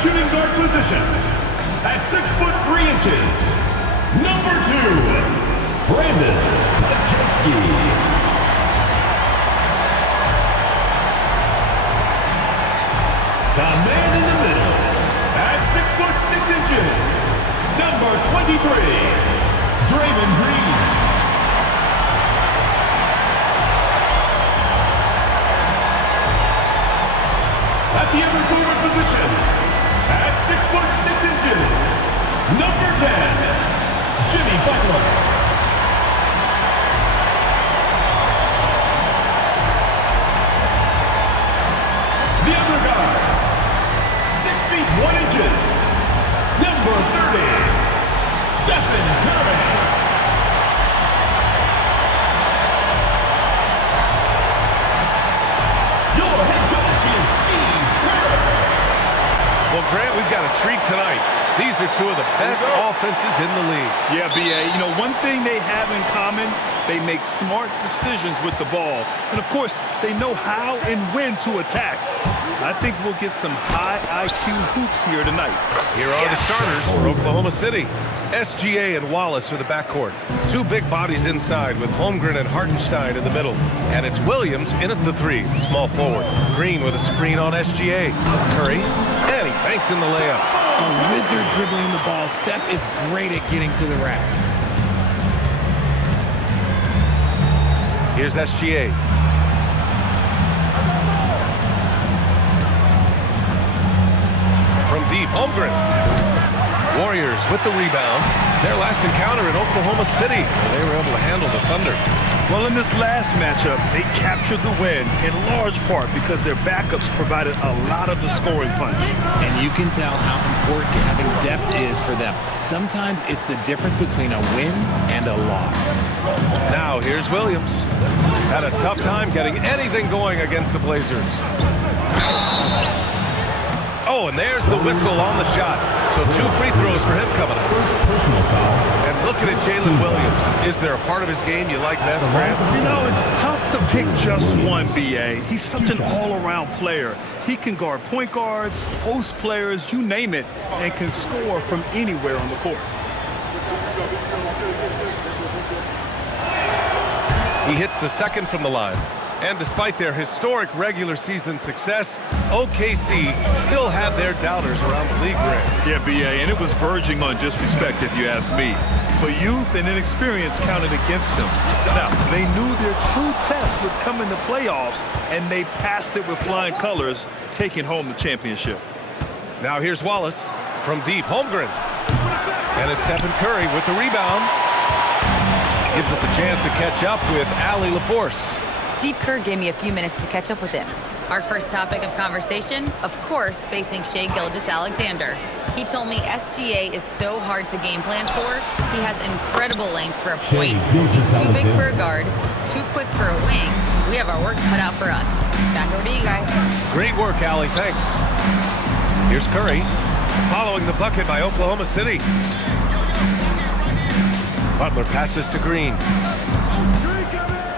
shooting guard position, at 6'3", number 2, Brandon Paczewski. The man in the middle, at 6'6", number 23, Draymond Green. At the other forward position, at 6'6", number 10, Jimmy Butler. The other guard, 6 feet 1 inches, number 30, Stephen Curry. Your head coach is Steve Kerr. Well, Grant, we've got a treat tonight. These are two of the best offenses in the league. Yeah, B.A., you know, one thing they have in common, they make smart decisions with the ball. And, of course, they know how and when to attack. I think we'll get some high IQ hoops here tonight. Here are the starters for Oklahoma City. SGA and Wallace are the backcourt. Two big bodies inside with Holmgren and Hartenstein in the middle. And it's Williams in at the 3, small forward. Green with a screen on SGA. Curry, and he banks in the layup. A wizard dribbling the ball. Steph is great at getting to the rack. Here's SGA. From deep, Holmgren. Warriors with the rebound. Their last encounter in Oklahoma City. They were able to handle the Thunder. Well, in this last matchup, they captured the win in large part because their backups provided a lot of the scoring punch. And you can tell how important having depth is for them. Sometimes it's the difference between a win and a loss. Now here's Williams. Had a tough time getting anything going against the Blazers. Oh, and there's the whistle on the shot. So 2 free throws for him coming up. Personal foul. And looking at Jalen Williams, is there a part of his game you like best, Grant? You know, it's tough to pick just one, B.A. He's such an all-around player. He can guard point guards, post players, you name it, and can score from anywhere on the court. He hits the second from the line. And despite their historic regular season success, OKC still had their doubters around the league, Grant. Yeah, B.A., and it was verging on disrespect if you ask me. But youth and inexperience counted against them. Now, they knew their true test would come in the playoffs, and they passed it with flying colors, taking home the championship. Now here's Wallace from deep, Holmgren. And it's Stephen Curry with the rebound. Gives us a chance to catch up with Allie LaForce. Steve Kerr gave me a few minutes to catch up with him. Our first topic of conversation, of course, facing Shai Gilgeous-Alexander. He told me SGA is so hard to game plan for. He has incredible length for a point. He's too big for a guard, too quick for a wing. We have our work cut out for us. Back over to you guys. Great work, Allie. Thanks. Here's Curry, following the bucket by Oklahoma City. Butler passes to Green.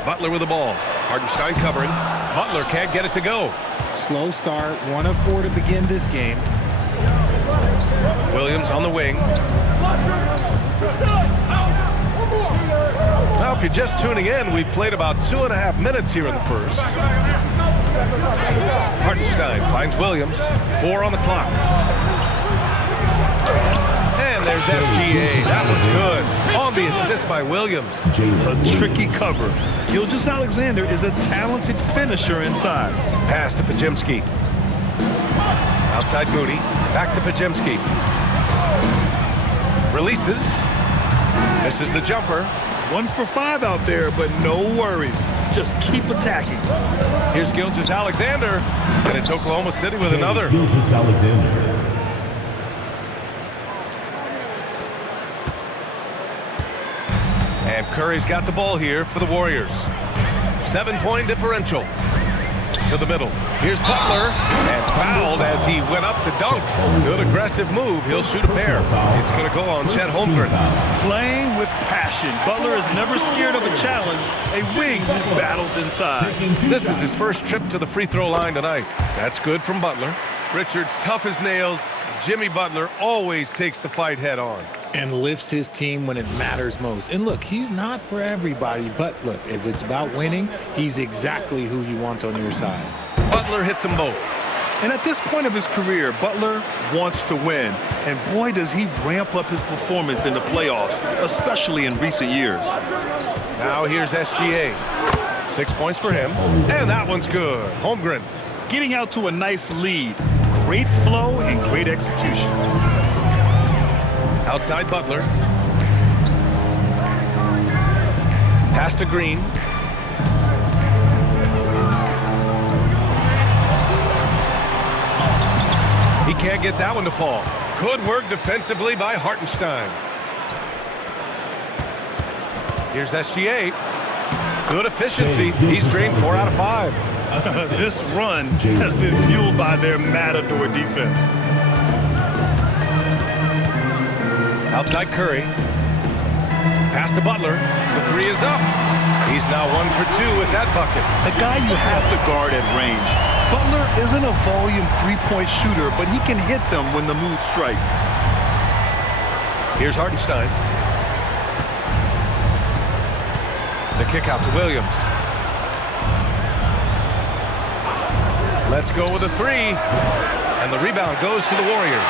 Butler with the ball. Hartenstein covering. Butler can't get it to go. Slow start, 1 of 4 to begin this game. Williams on the wing. Now, if you're just tuning in, we've played about 2.5 minutes here in the first. Hartenstein finds Williams. 4 on the clock. And there's SGA. That one's good. On the assist by Williams. A tricky cover. Gilgeous-Alexander is a talented finisher inside. Pass to Paczewski. Outside Moody. Back to Paczewski. Releases. Misses the jumper. 1 for 5 out there, but no worries. Just keep attacking. Here's Gilgeous-Alexander. And it's Oklahoma City with another. Gilgeous-Alexander. And Curry's got the ball here for the Warriors. 7-point differential. To the middle. Here's Butler. And fouled as he went up to dunk. Good aggressive move. He'll shoot a pair. It's going to go on Chet Holmgren. Playing with passion. Butler is never scared of a challenge. A wing who battles inside. This is his first trip to the free throw line tonight. That's good from Butler. Richard, tough as nails. Jimmy Butler always takes the fight head on. And lifts his team when it matters most. And look, he's not for everybody, but look, if it's about winning, he's exactly who you want on your side. Butler hits them both. And at this point of his career, Butler wants to win. And boy, does he ramp up his performance in the playoffs, especially in recent years. Now here's SGA. 6 points for him. And that one's good. Holmgren. Getting out to a nice lead. Great flow and great execution. Outside Butler. Pass to Green. He can't get that one to fall. Good work defensively by Hartenstein. Here's SGA. Good efficiency. He's drained 4 out of 5. This run has been fueled by their matador defense. Outside Curry. Pass to Butler. The 3 is up. He's now 1 for 2 with that bucket. A guy you have to guard at range. Butler isn't a volume three-point shooter, but he can hit them when the mood strikes. Here's Hartenstein. The kick out to Williams. Let's go with a 3. And the rebound goes to the Warriors.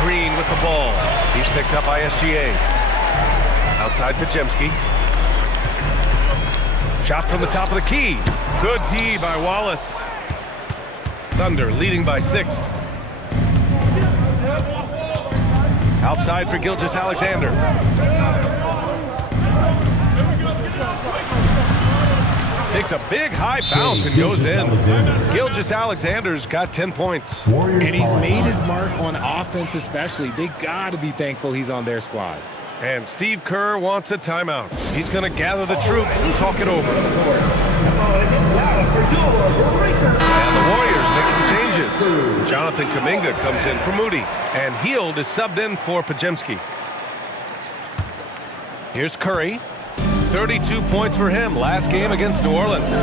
Green with the ball. He's picked up by SGA. Outside Podziemski. Shot from the top of the key. Good D by Wallace. Thunder leading by 6. Outside for Gilgeous-Alexander. Takes a big high bounce and goes in. Gilgeous-Alexander's got 10 points. And he's made his mark on offense especially. They got to be thankful he's on their squad. And Steve Kerr wants a timeout. He's going to gather the troops and talk it over. And the Warriors make some changes. Jonathan Kuminga comes in for Moody. And Hield is subbed in for Podziemski. Here's Curry. 32 points for him last game against New Orleans.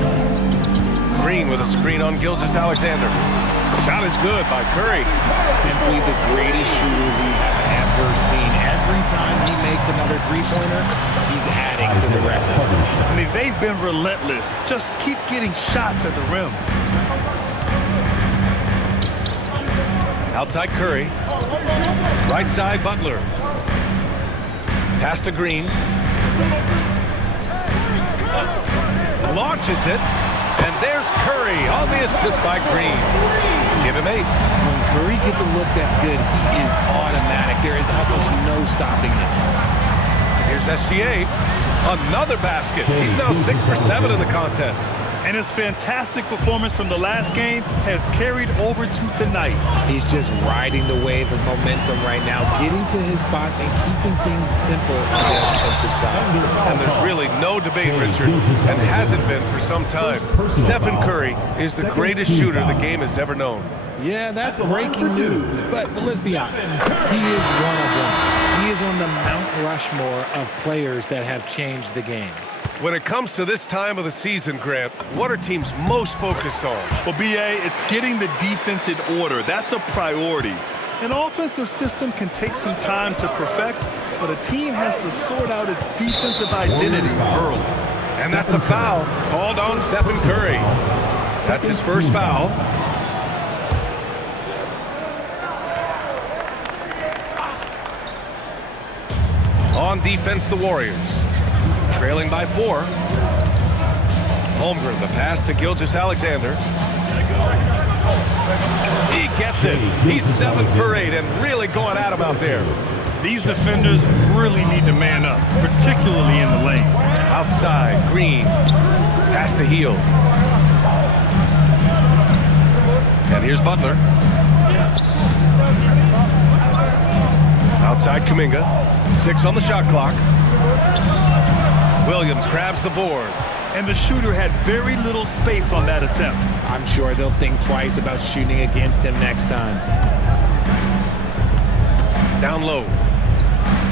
Green with a screen on Gilgeous-Alexander. Shot is good by Curry. Simply the greatest shooter we have ever seen. Every time he makes another three-pointer, he's adding to the record. I mean, they've been relentless. Just keep getting shots at the rim. Outside Curry. Right side Butler. Pass to Green. Launches it. And there's Curry on the assist by Green. Give him 8. When Curry gets a look that's good, he is automatic. There is almost no stopping him. Here's SGA. Another basket. He's now 6 for 7 in the contest. And his fantastic performance from the last game has carried over to tonight. He's just riding the wave of momentum right now, getting to his spots and keeping things simple on the offensive side. And there's really no debate, Richard, and hasn't been for some time. Stephen Curry is the greatest shooter the game has ever known. Yeah, that's breaking news, but let's be honest. He is one of one. He is on the Mount Rushmore of players that have changed the game. When it comes to this time of the season, Grant, what are teams most focused on? Well, BA, it's getting the defense in order. That's a priority. An offensive system can take some time to perfect, but a team has to sort out its defensive identity early. And that's a foul called on Stephen Curry. That's his first foul. On defense, the Warriors. Trailing by 4. Holmgren, the pass to Gilgeous-Alexander. He gets it. He's 7 for 8 and really going at him out there. These defenders really need to man up, particularly in the lane. Outside, Green. Pass to Hield. And here's Butler. Outside Kuminga. 6 on the shot clock. Williams grabs the board. And the shooter had very little space on that attempt. I'm sure they'll think twice about shooting against him next time. Down low.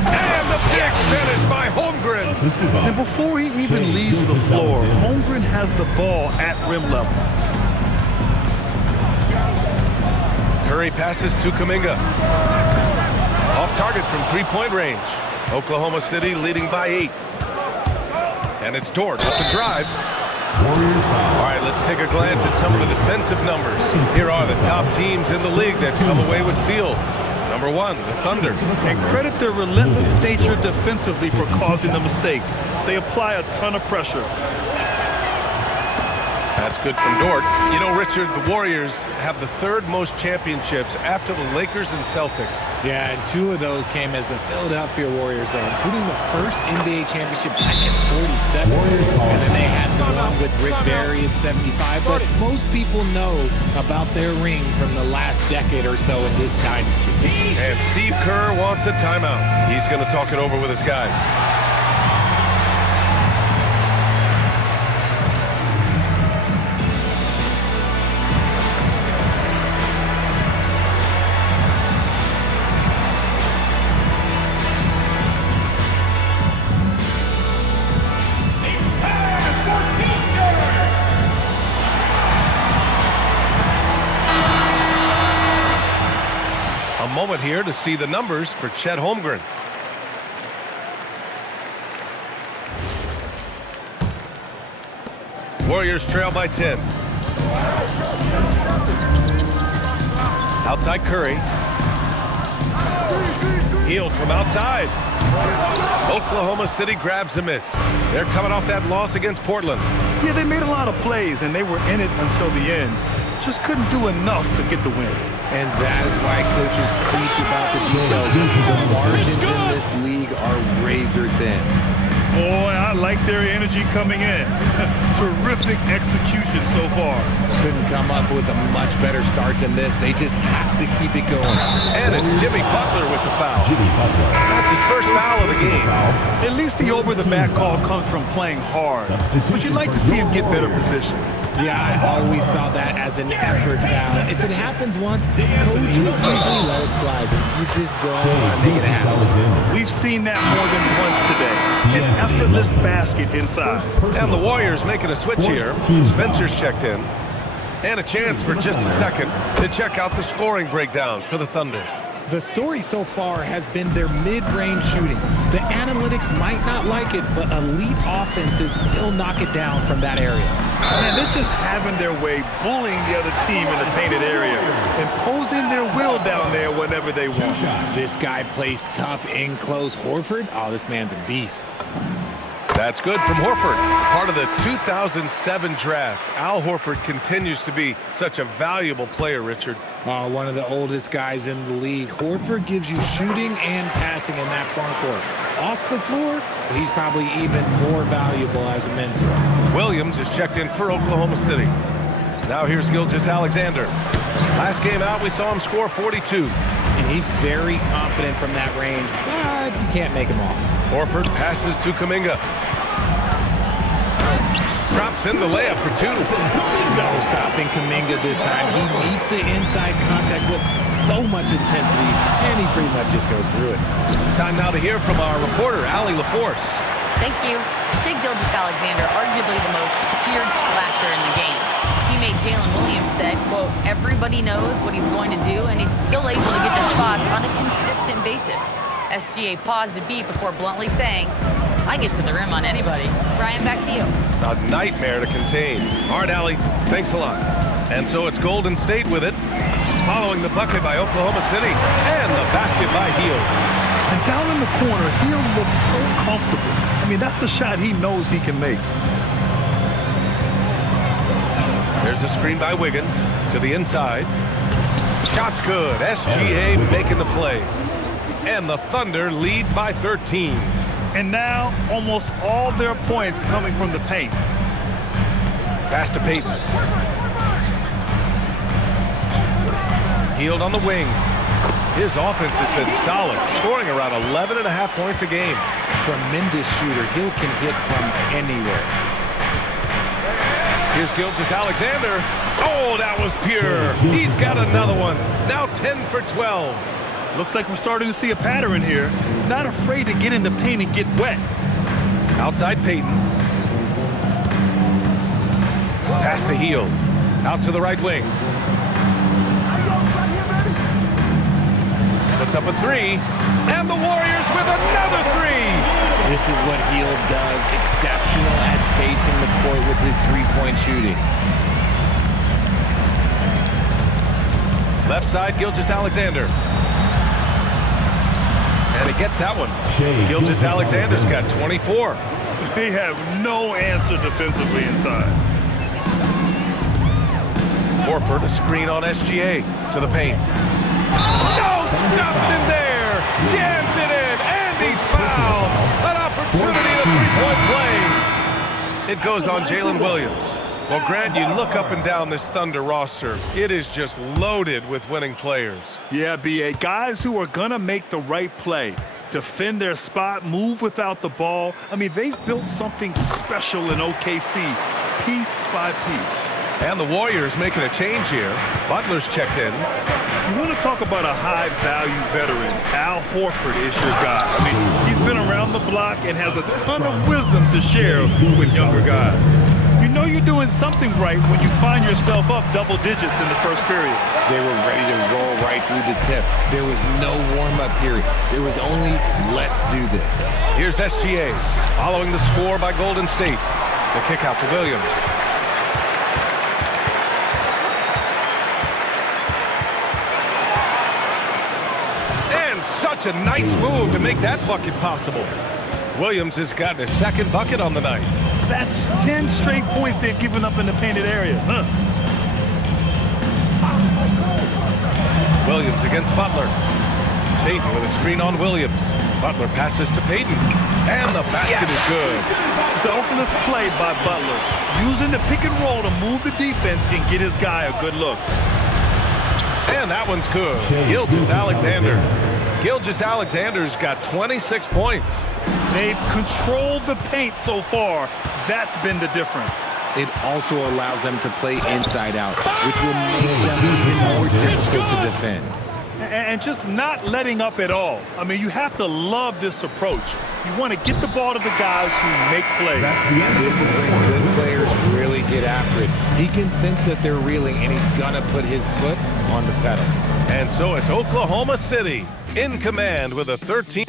And the big finish by Holmgren. And before he even leaves the floor, Holmgren has the ball at rim level. Curry passes to Kuminga. Off target from three-point range. Oklahoma City leading by 8. And it's Dort off the drive. Warriors foul. All right, let's take a glance at some of the defensive numbers. Here are the top teams in the league that come away with steals. Number 1, the Thunder. And credit their relentless nature defensively for causing the mistakes. They apply a ton of pressure. That's good from Dort. You know, Richard, the Warriors have the third most championships after the Lakers and Celtics. Yeah, and 2 of those came as the Philadelphia Warriors, though, including the first NBA championship back in 47. And then they had the one with Rick Barry at 75. But most people know about their rings from the last decade or so in this dynasty. And Steve Kerr wants a timeout. He's going to talk it over with his guys. Moment here to see the numbers for Chet Holmgren. Warriors trail by 10. Outside Curry. Healed from outside. Oklahoma City grabs a miss. They're coming off that loss against Portland. Yeah, they made a lot of plays, and they were in it until the end. Just couldn't do enough to get the win. And that is why coaches preach about the details. The margins in this league are razor thin. Boy, I like their energy coming in. Terrific execution so far. Couldn't come up with a much better start than this. They just have to keep it going. And it's Jimmy Butler with the foul. That's his first foul of the game. At least the over-the-back call comes from playing hard. But you'd like to see him get better position. Yeah, I always saw that as an effort foul. If it happens once, coaches usually let it slide. You just don't want to make it happen. We've seen that more than once today. An effortless basket inside. And the Warriors making a switch here. Spencer's checked in. And a chance for just a second to check out the scoring breakdown for the Thunder. The story so far has been their mid-range shooting. The analytics might not like it, but elite offenses still knock it down from that area. Man, they're just having their way, bullying the other team in the painted area, imposing their will down there whenever they want. This guy plays tough in close. Horford, oh, this man's a beast. That's good from Horford. Part of the 2007 draft. Al Horford continues to be such a valuable player, Richard. One of the oldest guys in the league. Horford gives you shooting and passing in that front court. Off the floor, he's probably even more valuable as a mentor. Williams is checked in for Oklahoma City. Now here's Gilgeous-Alexander. Last game out, we saw him score 42. And he's very confident from that range, but you can't make him all. Horford passes to Kuminga. Drops in the layup for 2. No stopping Kuminga this time. He meets the inside contact with so much intensity, and he pretty much just goes through it. Time now to hear from our reporter, Allie LaForce. Thank you. Shai Gilgeous-Alexander, arguably the most feared slasher in the game. Teammate Jalen Williams said, quote, everybody knows what he's going to do, and he's still able to get the spots on a consistent basis. SGA paused a beat before bluntly saying, I get to the rim on anybody. Ryan, back to you. A nightmare to contain. All right, Allie, thanks a lot. And so it's Golden State with it, following the bucket by Oklahoma City, and the basket by Hield. And down in the corner, Hield looks so comfortable. I mean, that's a shot he knows he can make. There's a screen by Wiggins to the inside. Shot's good. SGA making the play. And the Thunder lead by 13. And now, almost all their points coming from the paint. Pass to Payton. Hield on the wing. His offense has been solid, scoring around 11.5 points a game. Tremendous shooter. Hield can hit from anywhere. Here's Gilgeous-Alexander. Oh, that was pure. He's got another one. Now 10 for 12. Looks like we're starting to see a pattern here. Not afraid to get in the paint and get wet. Outside Payton. Pass to Hield. Out to the right wing. Puts up a three, and the Warriors with another three. This is what Hield does, exceptional at spacing the court with his three-point shooting. Left side, Gilgeous-Alexander. And he gets that one. Gilgeous-Alexander's got 24. They have no answer defensively inside. Horford, a screen on SGA to the paint. No, stopped him there. Jams it in, and he's fouled. An opportunity, a three-point play. It goes on Jalen Williams. Well, Grant, you look up and down this Thunder roster. It is just loaded with winning players. Yeah, B.A. Guys who are going to make the right play, defend their spot, move without the ball. I mean, they've built something special in OKC, piece by piece. And the Warriors making a change here. Butler's checked in. You want to talk about a high-value veteran, Al Horford is your guy. I mean, he's been around the block and has a ton of wisdom to share with younger guys. You know you're doing something right when you find yourself up double digits in the first period. They were ready to roll right through the tip. There was no warm-up period. There was only, let's do this. Here's SGA, following the score by Golden State. The kick out to Williams. And such a nice move to make that bucket possible. Williams has gotten his second bucket on the night. That's 10 straight points they've given up in the painted area. Williams against Butler. Payton with a screen on Williams. Butler passes to Payton. And the basket is good. Selfless play by Butler. Using the pick and roll to move the defense and get his guy a good look. And that one's good. Gilgeous-Alexander. Gilgeous-Alexander's got 26 points. They've controlled the paint so far. That's been the difference. It also allows them to play inside out, which will make them even more difficult to defend. And just not letting up at all. I mean, you have to love this approach. You want to get the ball to the guys who make plays. This is when good players really get after it. He can sense that they're reeling, and he's going to put his foot on the pedal. And so it's Oklahoma City in command with a 13.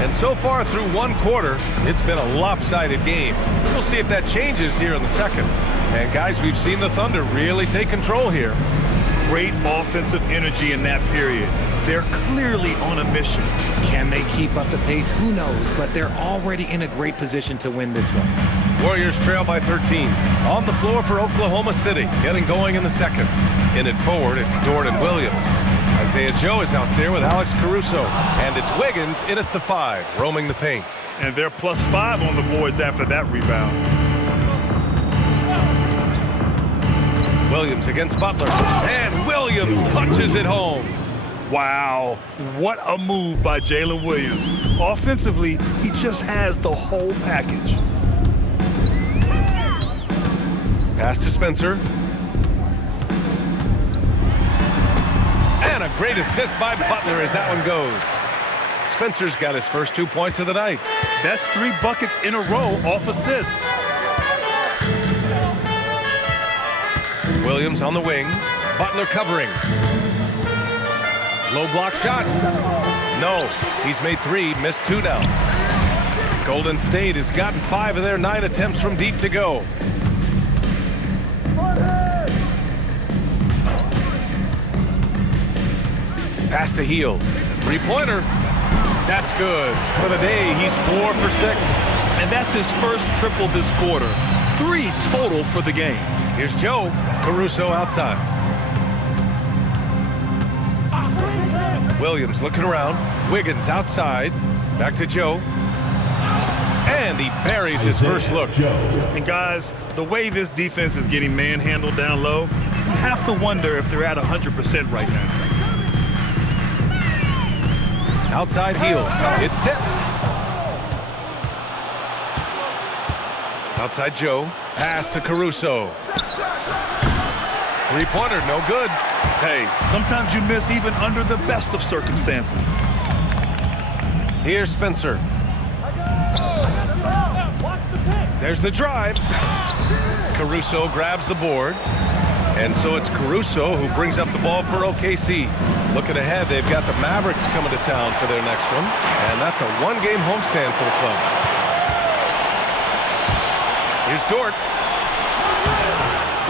And so far through one quarter, it's been a lopsided game. We'll see if that changes here in the second. And guys, we've seen the Thunder really take control here. Great offensive energy in that period. They're clearly on a mission. Can they keep up the pace? Who knows, but they're already in a great position to win this one. Warriors trail by 13. On the floor for Oklahoma City, getting going in the second. In it forward, it's Dort and Williams. Isaiah Joe is out there with Alex Caruso. And it's Wiggins in at the 5, roaming the paint. And they're +5 on the boards after that rebound. Williams against Butler. And Williams punches it home. Wow, what a move by Jalen Williams. Offensively, he just has the whole package. Pass to Spencer. And a great assist by Butler as that one goes. Spencer's got his first 2 points of the night. That's 3 buckets in a row off assist. Williams on the wing. Butler covering. Low block shot. No, he's made 3, missed 2 now. Golden State has gotten 5 of their 9 attempts from deep to go. Pass to Hield. 3-pointer. That's good. For the day, he's 4 for 6. And that's his first triple this quarter. 3 total for the game. Here's Joe. Caruso outside. Williams looking around. Wiggins outside. Back to Joe. And he buries his first look. And guys, the way this defense is getting manhandled down low, you have to wonder if they're at 100% right now. Outside Hield. It's tipped. Outside Joe. Pass to Caruso. 3-pointer, no good. Hey, sometimes you miss even under the best of circumstances. Here's Spencer. There's the drive. Caruso grabs the board. And so it's Caruso who brings up the ball for OKC. Looking ahead, they've got the Mavericks coming to town for their next one. And that's a one-game homestand for the club. Here's Dort.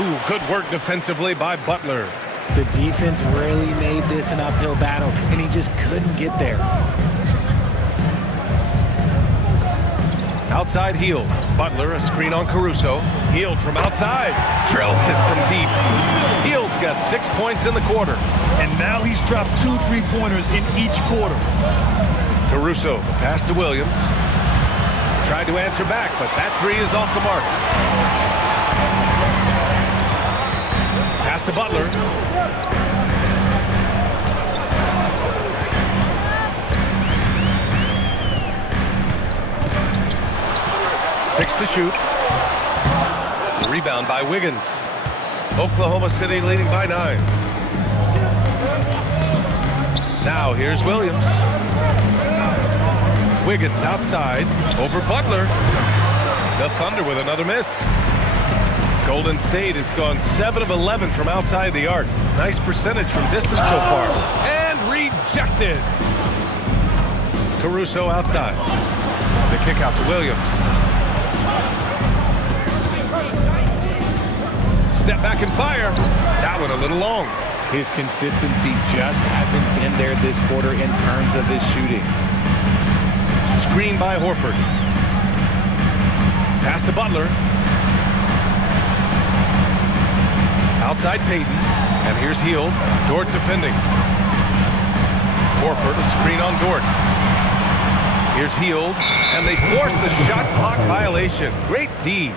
Ooh, good work defensively by Butler. The defense really made this an uphill battle, and he just couldn't get there. Outside Hield. Butler, a screen on Caruso. Hield from outside. Drills it from deep. Hield's got 6 points in the quarter. And now he's dropped 2 3-pointers in each quarter. Caruso, pass to Williams. Tried to answer back, but that three is off the mark. Pass to Butler. Six to shoot. Rebound by Wiggins. Oklahoma City leading by 9. Now here's Williams. Wiggins outside over Butler. The Thunder with another miss. Golden State has gone 7 of 11 from outside the arc. Nice percentage from distance so far. And rejected. Caruso outside. The kick out to Williams. Step back and fire. That one a little long. His consistency just hasn't been there this quarter in terms of his shooting. Screen by Horford. Pass to Butler. Outside Payton. And here's Hield. Dort defending. Horford, a screen on Dort. Here's Hield. And they force the shot clock violation. Great D.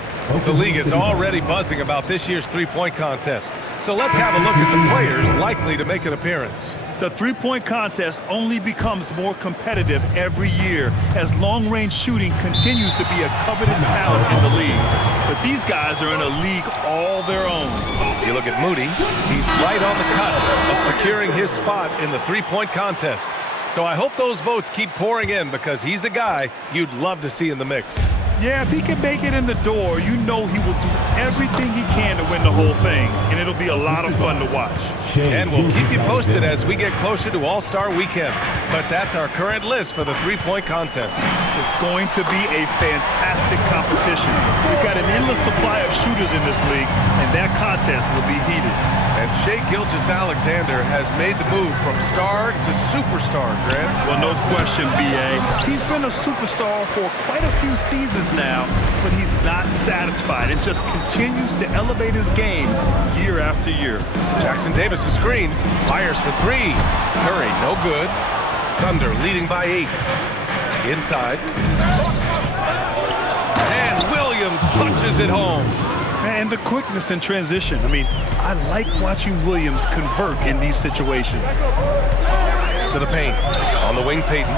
The league is already buzzing about this year's three-point contest. So let's have a look at the players likely to make an appearance. The three-point contest only becomes more competitive every year as long-range shooting continues to be a coveted talent in the league. But these guys are in a league all their own. You look at Moody, he's right on the cusp of securing his spot in the three-point contest. So I hope those votes keep pouring in because he's a guy you'd love to see in the mix. Yeah, if he can make it in the door, you know he will do everything he can to win the whole thing, and it'll be a lot of fun to watch. And we'll keep you posted as we get closer to All-Star Weekend. But that's our current list for the three-point contest. It's going to be a fantastic competition. We've got an endless supply of shooters in this league, and that contest will be heated. And Shai Gilgeous-Alexander has made the move from star to superstar, Grant. Well, no question, B.A. He's been a superstar for quite a few seasons now, but he's not satisfied and just continues to elevate his game year after year. Jackson Davis, a screen, fires for three. Curry, no good. Thunder leading by 8. Inside. And Williams punches it home. And the quickness in transition. I mean, I like watching Williams convert in these situations. To the paint. On the wing, Payton.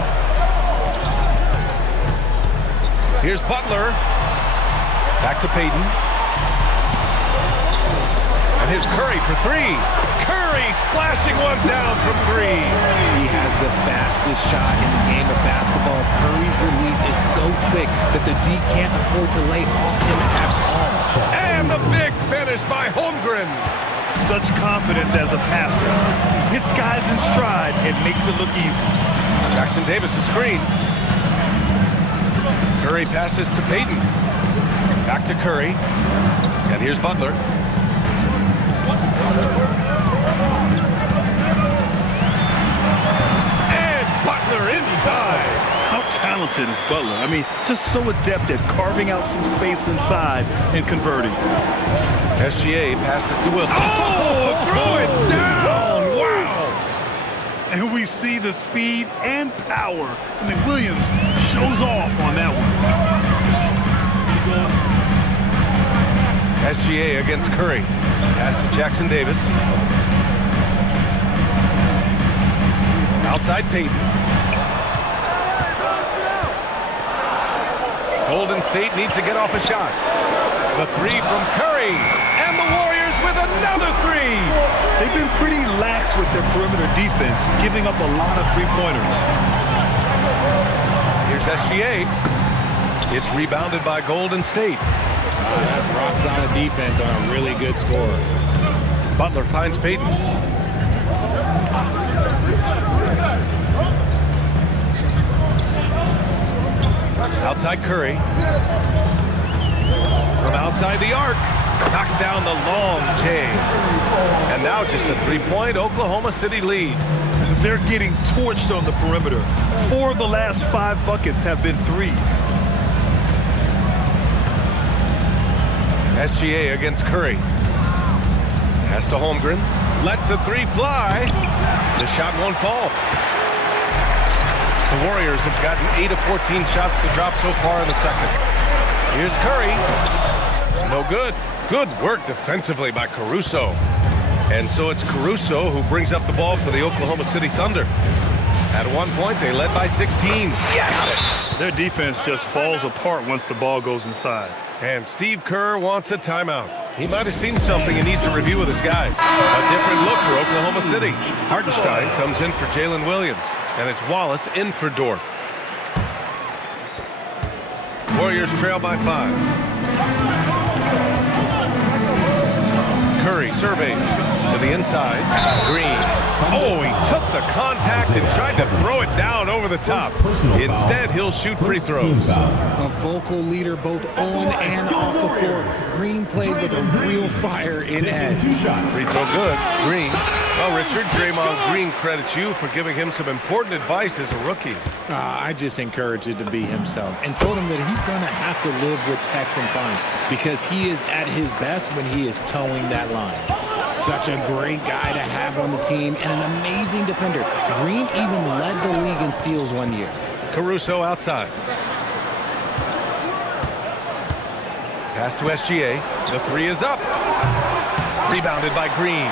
Here's Butler. Back to Payton. And here's Curry for 3. Curry splashing one down from 3. He has the fastest shot in the game of basketball. Curry's release is so quick that the D can't afford to lay off him at all. And the big finish by Holmgren. Such confidence as a passer. Hits guys in stride and makes it look easy. Jackson Davis a screen. Curry passes to Payton. Back to Curry. And here's Butler. And Butler inside. How talented is Butler? I mean, just so adept at carving out some space inside and converting. SGA passes to Wilson. Oh, throw it down. Wow. And we see the speed and power. I mean, Williams shows off on that one. SGA against Curry. Pass to Jackson Davis. Outside Payton. Golden State needs to get off a shot. The 3 from Curry. And the Warriors with another 3. They've been pretty lax with their perimeter defense, giving up a lot of three-pointers. Here's SGA. It's rebounded by Golden State. That's rock-solid defense on a really good score. Butler finds Peyton. Outside Curry. From outside the arc. Knocks down the long J. And now just a three-point Oklahoma City lead. They're getting torched on the perimeter. 4 of the last 5 buckets have been threes. SGA against Curry. Pass to Holmgren. Lets the three fly. The shot won't fall. The Warriors have gotten 8 of 14 shots to drop so far in the second. Here's Curry. No good. Good work defensively by Caruso. And so it's Caruso who brings up the ball for the Oklahoma City Thunder. At one point, they led by 16. Yes! Their defense just falls apart once the ball goes inside. And Steve Kerr wants a timeout. He might have seen something he needs to review with his guys. A different look for Oklahoma City. Hartenstein comes in for Jalen Williams. And it's Wallace in for Dort. Warriors trail by 5. Curry surveys to the inside. Green. Oh, he took the contact and tried to throw it down over the top. Instead, he'll shoot free throws. A vocal leader both on and off the floor. Green plays with a real fire in edge. Free throw good. Green. Well, Richard, Draymond Green credits you for giving him some important advice as a rookie. I just encouraged him to be himself and told him that he's going to have to live with techs and fines because he is at his best when he is towing that line. Such a great guy to have on the team and an amazing defender. Green even led the league in steals one year. Caruso outside. Pass to SGA. The three is up. Rebounded by Green.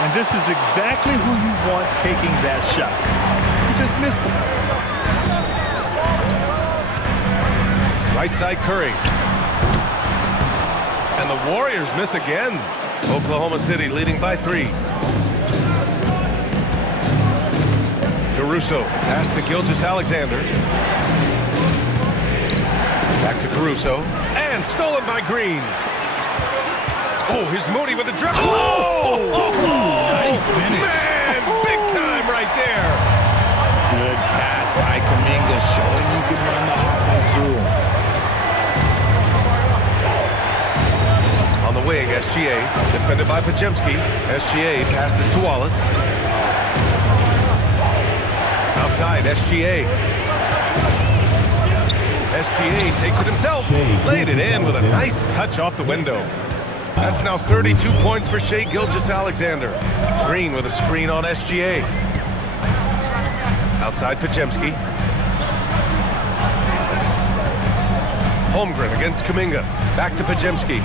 And this is exactly who you want taking that shot. You just missed it. Right side Curry. And the Warriors miss again. Oklahoma City leading by 3. Caruso. Pass to Gilgeous-Alexander. Back to Caruso. And stolen by Green. Oh, here's Moody with a dribble. Oh! Nice finish. Man, big time right there. Good pass by Kuminga, showing you can run the offense through him. On the wing, SGA, defended by Pajemski. SGA passes to Wallace. Outside, SGA. SGA takes it himself. Laid it in with a nice touch off the window. That's now 32 points for Shai Gilgeous-Alexander. Green with a screen on SGA. Outside Pajemski. Holmgren against Kuminga. Back to Pajemski.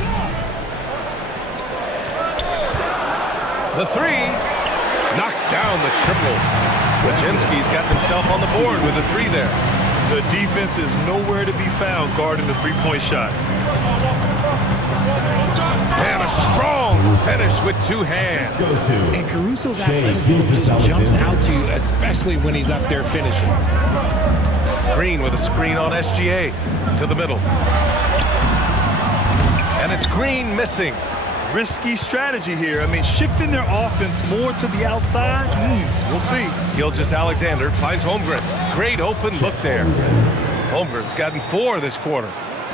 The three knocks down the triple. Pajemski's got himself on the board with a 3 there. The defense is nowhere to be found guarding the three-point shot. And a strong finish with 2 hands. And Caruso's athleticism just jumps out to you, especially when he's up there finishing. Green with a screen on SGA to the middle. And it's Green missing. Risky strategy here. I mean, shifting their offense more to the outside, we'll see. Gilgeous-Alexander finds Holmgren. Great open look there. Holmgren's gotten 4 this quarter.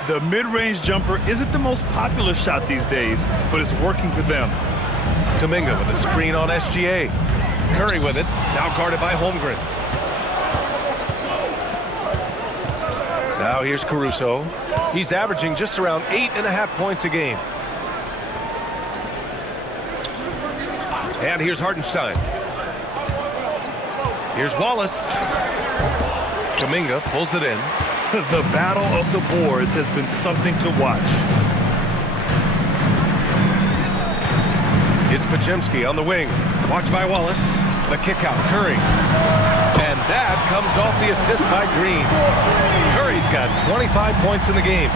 The mid-range jumper isn't the most popular shot these days, but it's working for them. Kuminga with a screen on SGA. Curry with it, now guarded by Holmgren. Now here's Caruso. He's averaging just around 8.5 points a game. And here's Hartenstein. Here's Wallace. Kuminga pulls it in. The battle of the boards has been something to watch. It's Pajemski on the wing. Watched by Wallace. The kick out, Curry. And that comes off the assist by Green. Curry's got 25 points in the game.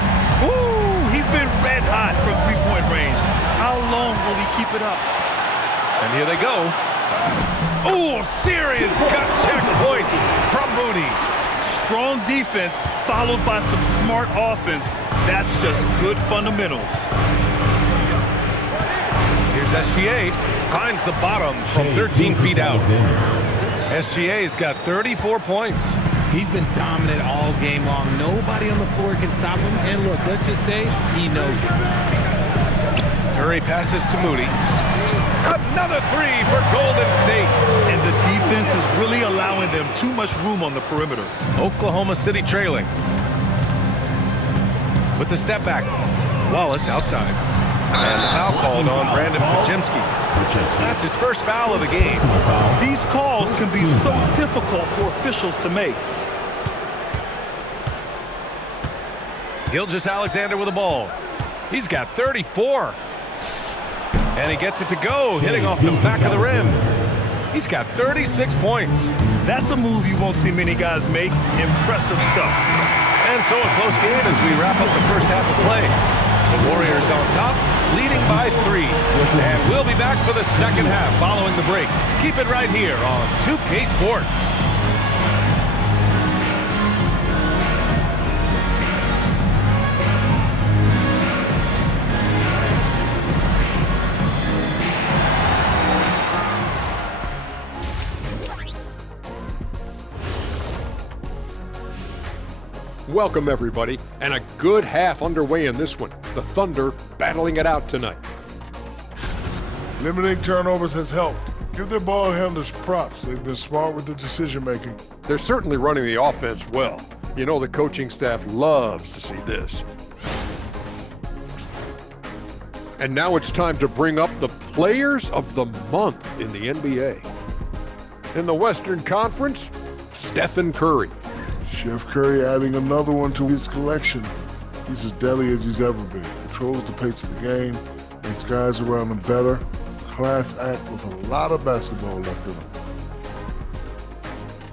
Woo! He's been red hot from three-point range. How long will he keep it up? And here they go. Oh, serious gut check point from Moody. Strong defense followed by some smart offense. That's just good fundamentals. Here's SGA finds the bottom from 13 feet out. SGA's got 34 points. He's been dominant all game long. Nobody on the floor can stop him. And look, let's just say he knows it. Curry passes to Moody. Another three for Golden State. And the defense is really allowing them too much room on the perimeter. Oklahoma City trailing. With the step back. Wallace outside. And the foul called on Brandon Pajemski. That's his first foul of the game. These calls can be so difficult for officials to make. Gilgeous-Alexander with the ball. He's got 34. And he gets it to go, hitting off the back of the rim. He's got 36 points. That's a move you won't see many guys make. Impressive stuff. And so a close game as we wrap up the first half of play. The Warriors on top, leading by 3. And we'll be back for the second half following the break. Keep it right here on 2K Sports. Welcome, everybody, and a good half underway in this one. The Thunder battling it out tonight. Limiting turnovers has helped. Give their ball handlers props. They've been smart with the decision-making. They're certainly running the offense well. You know the coaching staff loves to see this. And now it's time to bring up the Players of the Month in the NBA. In the Western Conference, Stephen Curry. Chef Curry adding another one to his collection. He's as deadly as he's ever been. Controls the pace of the game, makes guys around him better. Class act with a lot of basketball left in him.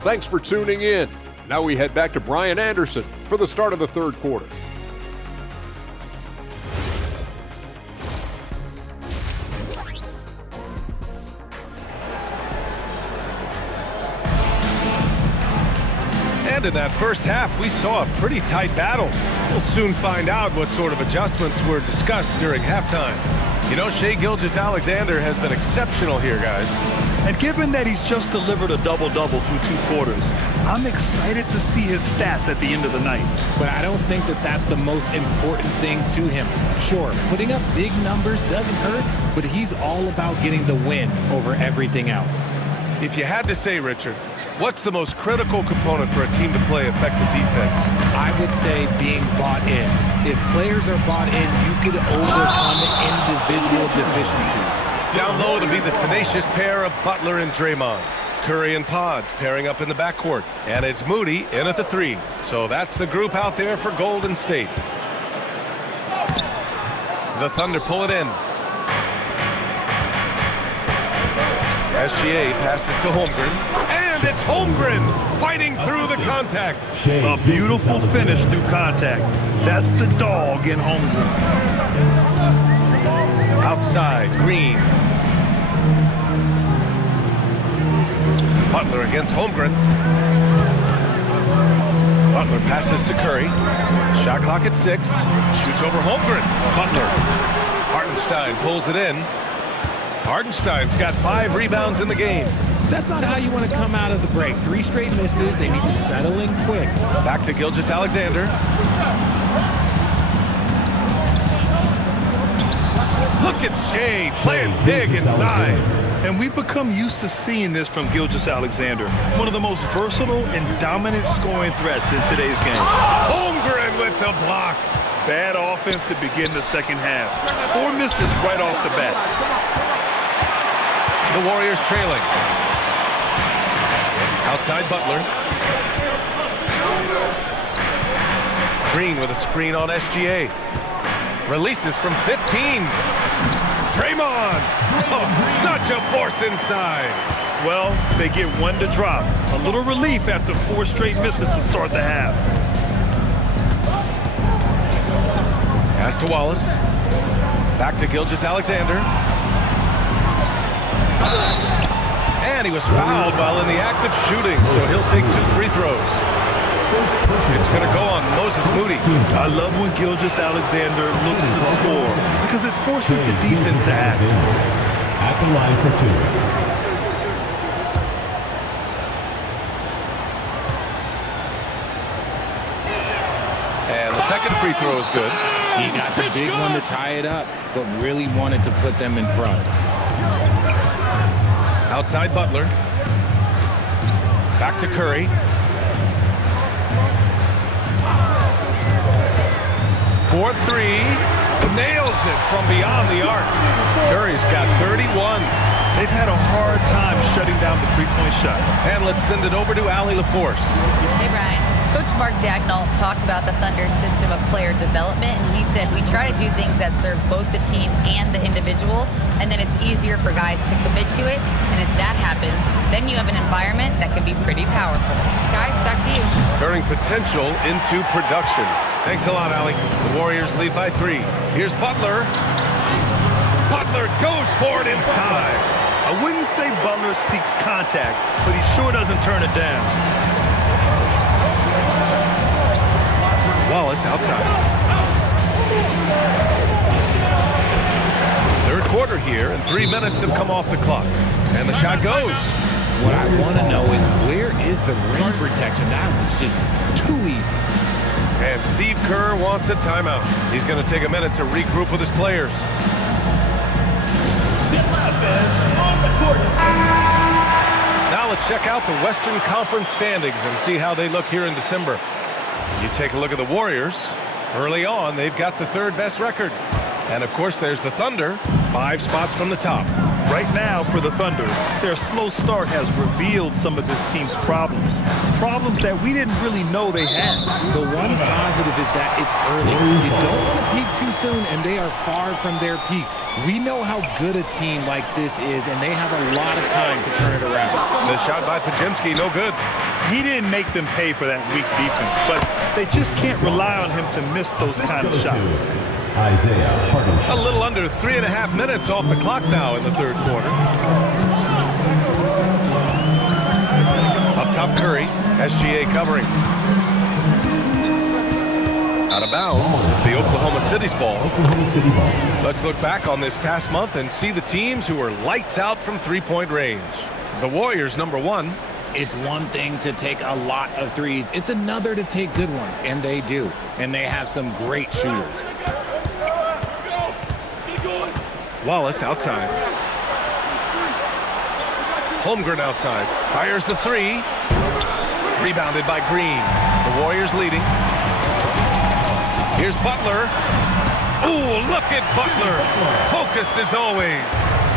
Thanks for tuning in. Now we head back to Brian Anderson for the start of the third quarter. And in that first half, we saw a pretty tight battle. We'll soon find out what sort of adjustments were discussed during halftime. You know, Shai Gilgeous-Alexander has been exceptional here, guys. And given that he's just delivered a double-double through 2 quarters, I'm excited to see his stats at the end of the night. But I don't think that that's the most important thing to him. Sure, putting up big numbers doesn't hurt, but he's all about getting the win over everything else. If you had to say, Richard, what's the most critical component for a team to play effective defense? I would say being bought in. If players are bought in, you could overcome individual deficiencies. Down low to be the tenacious pair of Butler and Draymond. Curry and Pods pairing up in the backcourt. And it's Moody in at the 3. So that's the group out there for Golden State. The Thunder pull it in. SGA passes to Holmgren. And it's Holmgren fighting through the contact. A beautiful finish through contact. That's the dog in Holmgren. Outside, Green. Butler against Holmgren. Butler passes to Curry. Shot clock at 6. Shoots over Holmgren. Butler. Hartenstein pulls it in. Hartenstein's got 5 rebounds in the game. That's not how you want to come out of the break. 3 straight misses. They need to settle in quick. Back to Gilgeous-Alexander. Look at Shai playing big inside. And we've become used to seeing this from Gilgeous-Alexander, one of the most versatile and dominant scoring threats in today's game. Holmgren with the block. Bad offense to begin the second half. 4 misses right off the bat. The Warriors trailing. Outside Butler. Green with a screen on SGA. Releases from 15. Draymond! Oh, such a force inside. Well, they get 1 to drop. A little relief after 4 straight misses to start the half. Pass to Wallace. Back to Gilgeous-Alexander. And he was fouled while in the act of shooting, so he'll take 2 free throws. It's going to go on Moses Moody. I love when Gilgeous-Alexander looks to score because it forces the defense to act. at the line for two. And the second free throw is good. He got the big one to tie it up, but really wanted to put them in front. Outside Butler. Back to Curry. For three. Nails it from beyond the arc. Curry's got 31. They've had a hard time shutting down the three-point shot. And let's send it over to Allie LaForce. Hey, Brian. Coach Mark Dagnall talked about the Thunder's system of player development, and he said we try to do things that serve both the team and the individual, and then it's easier for guys to commit to it. And if that happens, then you have an environment that can be pretty powerful. Guys, back to you. Turning potential into production. Thanks a lot, Allie. The Warriors lead by 3. Here's Butler. Butler goes for it inside. I wouldn't say Butler seeks contact, but he sure doesn't turn it down. Wallace outside. Third quarter here, and 3 minutes have come off the clock. And the shot goes. What I want to know is, where is the rim protection? That was just too easy. And Steve Kerr wants a timeout. He's going to take a minute to regroup with his players. Now let's check out the Western Conference standings and see how they look here in December. You take a look at the Warriors. Early on, they've got the 3rd best record. And, of course, there's the Thunder, 5 spots from the top. Right now, for the Thunder, their slow start has revealed some of this team's problems. Problems that we didn't really know they had. The one positive is that it's early. You don't want to peak too soon, and they are far from their peak. We know how good a team like this is, and they have a lot of time to turn it around. The shot by Pajemski, no good. He didn't make them pay for that weak defense, but they just can't rely on him to miss those kind of shots. A little under 3.5 minutes off the clock now in the 3rd quarter. Up top, Curry. SGA covering. Out of bounds. It's the Oklahoma City's ball. Let's look back on this past month and see the teams who were lights out from three-point range. The Warriors, number 1. It's one thing to take a lot of threes. It's another to take good ones, and they do. And they have some great shooters. Wallace outside. Holmgren outside. Fires the 3. Rebounded by Green. The Warriors leading. Here's Butler. Ooh, look at Butler. Focused as always.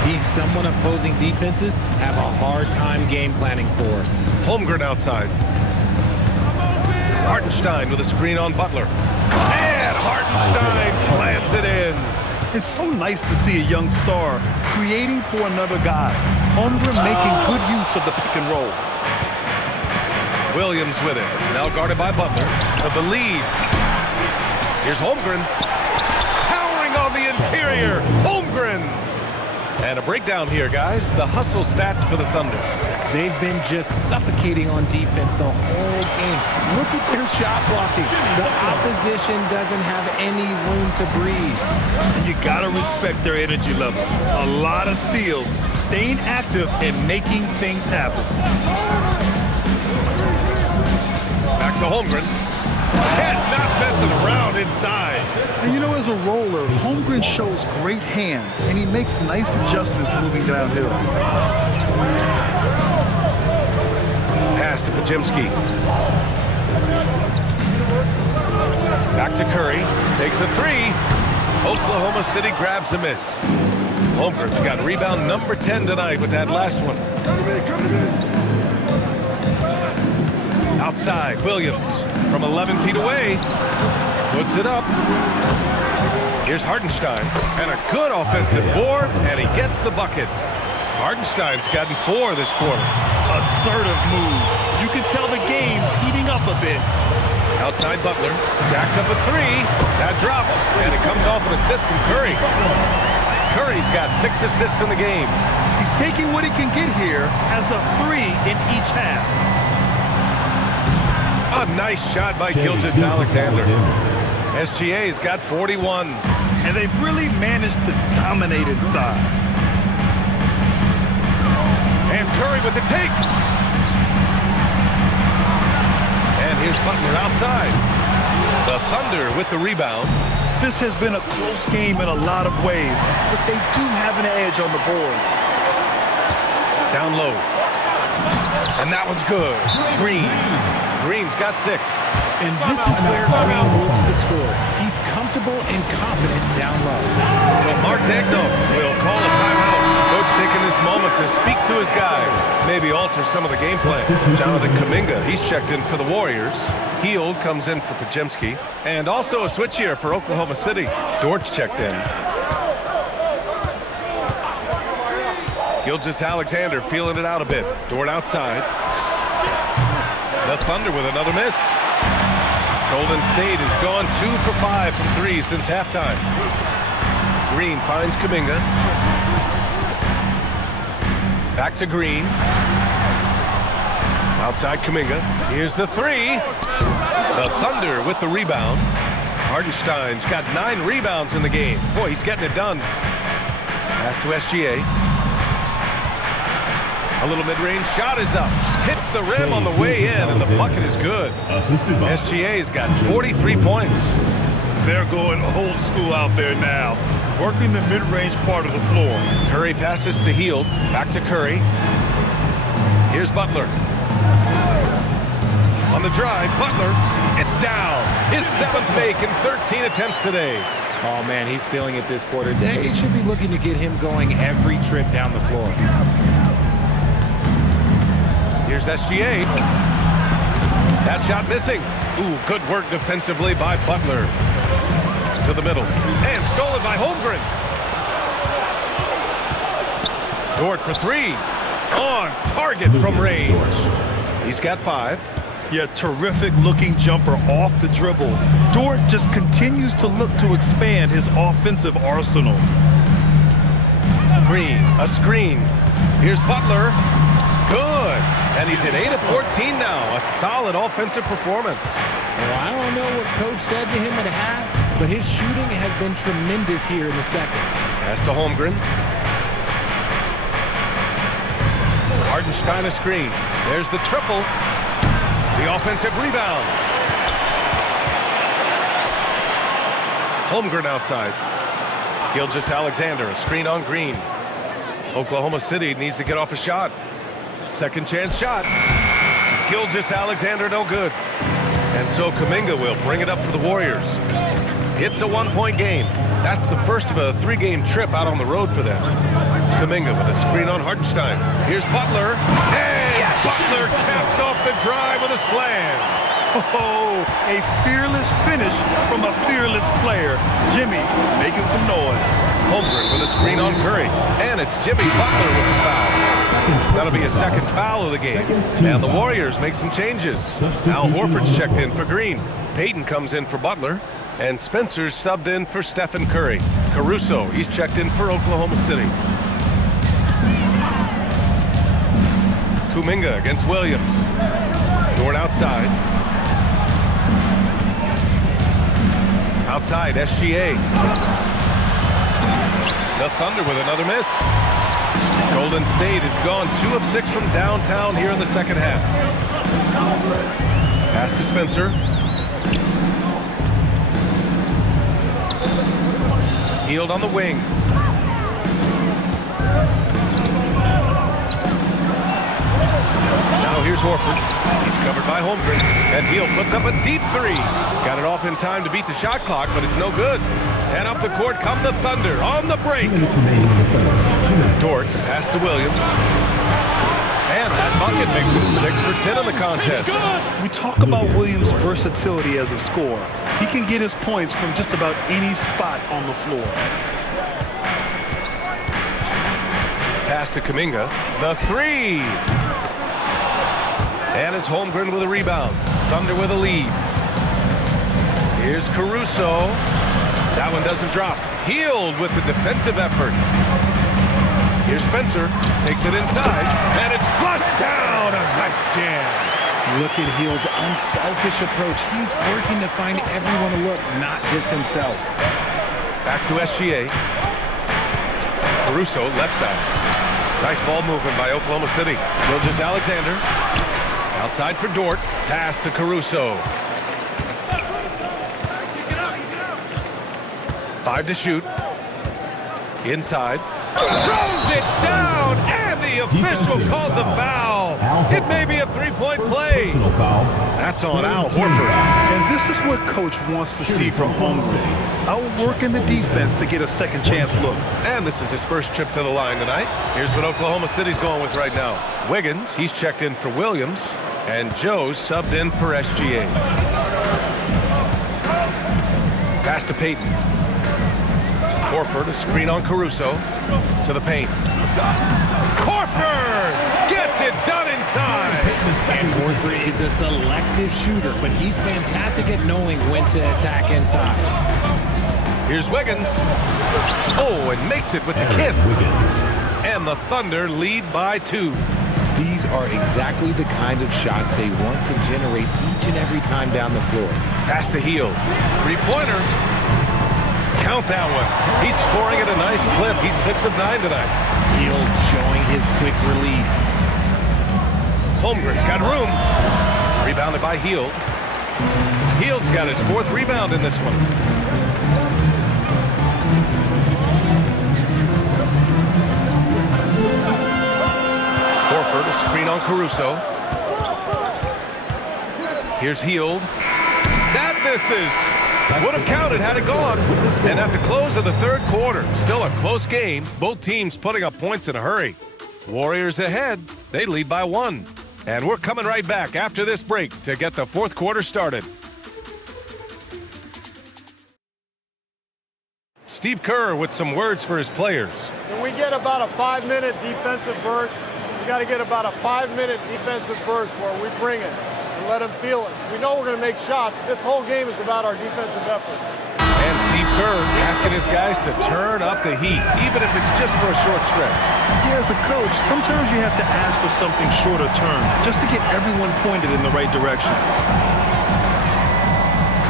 He's someone opposing defenses have a hard time game planning for. Holmgren outside. Hartenstein with a screen on Butler. And Hartenstein slams it in. It's so nice to see a young star creating for another guy. Holmgren making good use of the pick and roll. Williams with it. Now guarded by Butler for the lead. Here's Holmgren. Towering on the interior. Holmgren. And a breakdown here, guys. The hustle stats for the Thunder. They've been just suffocating on defense the whole game. Look at their shot blocking. The opposition doesn't have any room to breathe. And you gotta respect their energy level. A lot of steals, staying active and making things happen. Back to Holmgren. Not messing around inside. And you know, as a roller, Holmgren shows great hands, and he makes nice adjustments moving downhill. Pass to Pajemski. Back to Curry. Takes a 3. Oklahoma City grabs a miss. Holmgren's got rebound number 10 tonight with that last one. Outside, Williams from 11 feet away. Puts it up. Here's Hartenstein. And a good offensive board, and he gets the bucket. Hartenstein's gotten 4 this quarter. Assertive move. You can tell the game's heating up a bit. Outside Butler. Jacks up a 3. That drops, and it comes off an assist from Curry. Curry's got 6 assists in the game. He's taking what he can get here as a 3 in each half. A nice shot by Gilgeous Alexander. SGA's got 41. And they've really managed to dominate inside. And Curry with the take. And here's Butler outside. The Thunder with the rebound. This has been a close game in a lot of ways, but they do have an edge on the boards. Down low. And that one's good. Green. Green's got 6. And this is where Green looks to score. He's comfortable and confident down low. So Mark Daigneault will call a timeout. Coach taking this moment to speak to his guys. Maybe alter some of the game plan. Jonathan Kuminga, he's checked in for the Warriors. Hield comes in for Podziemski. And also a switch here for Oklahoma City. Dortch checked in. Gilgeous-Alexander feeling it out a bit. Dort outside. The Thunder with another miss. Golden State has gone 2 for 5 from 3 since halftime. Green finds Kuminga. Back to Green. Outside Kuminga. Here's the 3. The Thunder with the rebound. Hartenstein's got 9 rebounds in the game. Boy, he's getting it done. Pass to SGA. A little mid-range shot is up. Hits the rim on the way in, and the bucket is good. SGA's got 43 points. They're going old school out there now, working the mid-range part of the floor. Curry passes to Hield. Back to Curry. Here's Butler. On the drive, Butler. It's down. His 7th make in 13 attempts today. Oh, man, he's feeling it this quarter. They should be looking to get him going every trip down the floor. Here's SGA. That shot missing. Ooh, good work defensively by Butler. To the middle. And stolen by Holmgren. Dort for 3. On target from range. He's got 5. Yeah, terrific looking jumper off the dribble. Dort just continues to look to expand his offensive arsenal. Green, a screen. Here's Butler. Good. And he's at 8 of 14 now. A solid offensive performance. Well, I don't know what Coach said to him at half, but his shooting has been tremendous here in the second. Pass to Holmgren. Hartenstein a screen. There's the triple. The offensive rebound. Holmgren outside. Gilgeous-Alexander, a screen on Green. Oklahoma City needs to get off a shot. Second chance shot. Gilgeous-Alexander no good. And so Kuminga will bring it up for the Warriors. It's a 1-point game. That's the first of a 3-game trip out on the road for them. Kuminga with a screen on Hartenstein. Here's Butler. And yes! Butler caps off the drive with a slam. Oh, a fearless finish from a fearless player. Jimmy making some noise. Holmgren with a screen on Curry. And it's Jimmy Butler with the foul. That'll be a second foul of the game. And the Warriors make some changes. Al Horford's checked in for Green. Payton comes in for Butler. And Spencer's subbed in for Stephen Curry. Caruso, he's checked in for Oklahoma City. Kuminga against Williams. Dort outside. Outside, SGA. The Thunder with another miss. Golden State has gone 2 of 6 from downtown here in the second half. Pass to Spencer. Hield on the wing. Now here's Horford. He's covered by Holmgren. And Hield puts up a deep 3. Got it off in time to beat the shot clock, but it's no good. And up the court come the Thunder on the break. Dort pass to Williams. And that bucket makes him 6 for 10 in the contest. We talk about Williams' versatility as a scorer. He can get his points from just about any spot on the floor. Pass to Kuminga. The 3. And it's Holmgren with a rebound. Thunder with a lead. Here's Caruso. That one doesn't drop. Hield with the defensive effort. Here's Spencer. Takes it inside. And it's flushed down. A nice jam. Look at Hield's unselfish approach. He's working to find everyone to look, not just himself. Back to SGA. Caruso, left side. Nice ball movement by Oklahoma City. Gilgeous-Alexander. Outside for Dort. Pass to Caruso. 5 to shoot. Inside. Throws it down, and the official calls a foul. It may be a three-point play. That's on Al Horford. And this is what coach wants to see from home team. Outworking the defense to get a second chance look. And this is his first trip to the line tonight. Here's what Oklahoma City's going with right now. Wiggins, he's checked in for Williams, and Joe's subbed in for SGA. Pass to Payton. Horford, a screen on Caruso, to the paint. Horford gets it done inside. And Horford is a selective shooter, but he's fantastic at knowing when to attack inside. Here's Wiggins. Oh, and makes it with the kiss. And the Thunder lead by 2. These are exactly the kind of shots they want to generate each and every time down the floor. Pass to Hield. Three-pointer. Count that one. He's scoring at a nice clip. He's 6 of 9 tonight. Hield showing his quick release. Holmgren's got room. Rebounded by Hield. Hield's got his 4th rebound in this one. Horford, a screen on Caruso. Here's Hield. That misses. Would have counted had it gone. And at the close of the 3rd quarter, still a close game. Both teams putting up points in a hurry. Warriors ahead. They lead by 1. And we're coming right back after this break to get the 4th quarter started. Steve Kerr with some words for his players. When we get about a 5-minute defensive burst, we got to get about a 5-minute defensive burst where we bring it and let them feel it. We know we're going to make shots. This whole game is about our defensive effort. And Steve Kerr asking his guys to turn up the heat, even if it's just for a short stretch. Yeah, as a coach, sometimes you have to ask for something shorter term just to get everyone pointed in the right direction.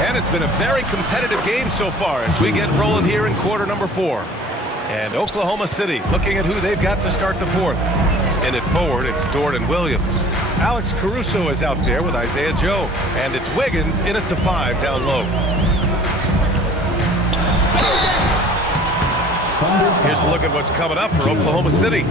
And it's been a very competitive game so far as we get rolling here in quarter number 4. And Oklahoma City looking at who they've got to start the 4th. In it forward, it's Dort and Williams. Alex Caruso is out there with Isaiah Joe. And it's Wiggins in at the 5 down low. Here's a look at what's coming up for Oklahoma City.